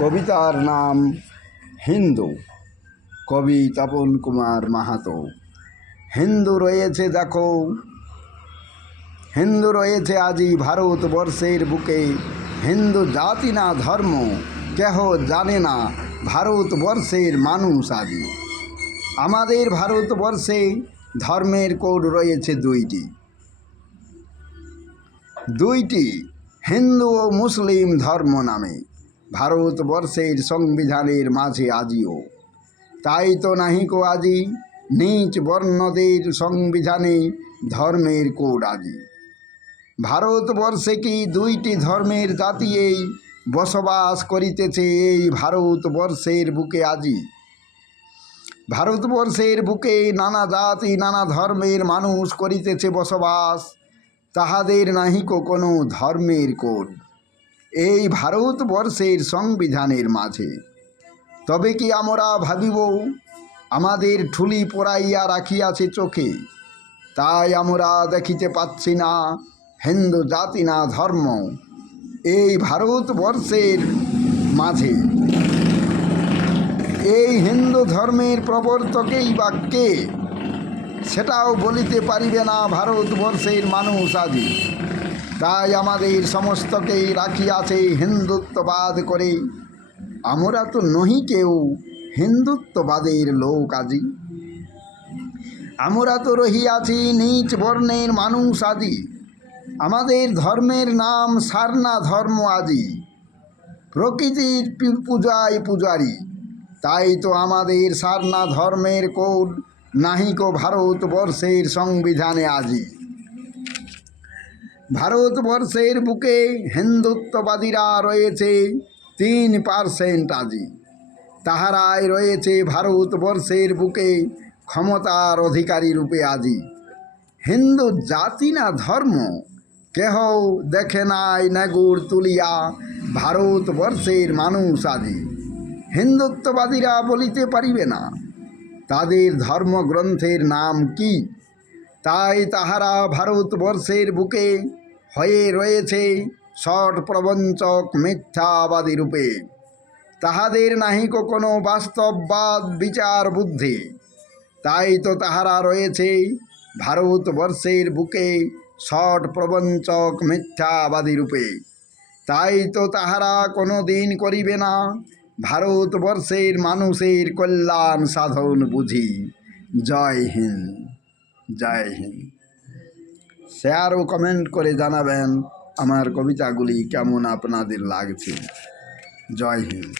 কবিতার নাম হিন্দু, কবি তপন কুমার মাহাতো। হিন্দু রয়েছে দেখো, হিন্দু রয়েছে আজি ভারতবর্ষের বুকে। হিন্দু জাতি না ধর্ম, কেহ জানে না ভারতবর্ষের মানুষ আজি। আমাদের ভারতবর্ষে ধর্মের কোড রয়েছে দুইটি, হিন্দু ও মুসলিম ধর্ম নামে ভারতবর্ষের সংবিধানের মাঝে আজিও। তাই তো নাহিকো আজি নিচ বর্ণদের সংবিধানে ধর্মের কোড আজি। ভারতবর্ষে কি দুইটি ধর্মের জাতি এই বসবাস করিতেছে এই ভারতবর্ষের বুকে আজি। ভারতবর্ষের বুকে নানা জাতি নানা ধর্মের মানুষ করিতেছে বসবাস, তাহাদের নাহিকো কোনো ধর্মের কোড এই ভারতবর্ষের সংবিধানের মাঝে। তবে কি আমরা ভাবিব আমাদের ঠুলি পরাইয়া রাখিয়াছে চোখে, তাই আমরা দেখিতে পাচ্ছি না হিন্দু জাতি না ধর্ম এই ভারতবর্ষের মাঝে। এই হিন্দু ধর্মের প্রবর্তকেই বা কে, সেটাও বলিতে পারিবে না ভারতবর্ষের মানুষ আজি। তাই আমাদের সমস্তকেই রাখিয়াছে হিন্দুত্ববাদ করে। আমরা তো নহি কেউ হিন্দুত্ববাদের লোক আজি। আমরা তো রহিয়াছি নিচ বর্ণের মানুষ আজি। আমাদের ধর্মের নাম সারনা ধর্ম আজি। প্রকৃতির পূজায় পূজারি, তাই তো আমাদের সারনা ধর্মের কোড নাহিকো ভারতবর্ষের সংবিধানে আজি। ভারতবর্ষের বুকে হিন্দুত্ববাদীরা রয়েছে 3% আজি। তাহারাই রয়েছে ভারতবর্ষের বুকে ক্ষমতার অধিকারী রূপে আজি। হিন্দু জাতি না ধর্ম, কেহ দেখে নাই নেগুড় তুলিয়া ভারতবর্ষের মানুষ আজি। হিন্দুত্ববাদীরা বলিতে পারিবে না তাদের ধর্মগ্রন্থের নাম কি, তাই তাহারা ভারতবর্ষের বুকে হয়ে রয়েছে শট প্রবঞ্চক মিথ্যাবাদী রূপে। তাহাদের নাহিকো কোনো বাস্তববাদ বিচার বুদ্ধি, তাই তো তাহারা রয়েছে ভারতবর্ষের বুকে শট প্রবঞ্চক মিথ্যাবাদী রূপে। তাই তো তাহারা কোনো দিন করিবে না ভারতবর্ষের মানুষের কল্যাণ সাধন বুঝি। জয় হিন্দ, জয় হিন্দ। শেয়ার ও কমেন্ট করে জানাবেন আমার কবিতাগুলি কেমন আপনাদের লাগছে। জয় হিন্দ।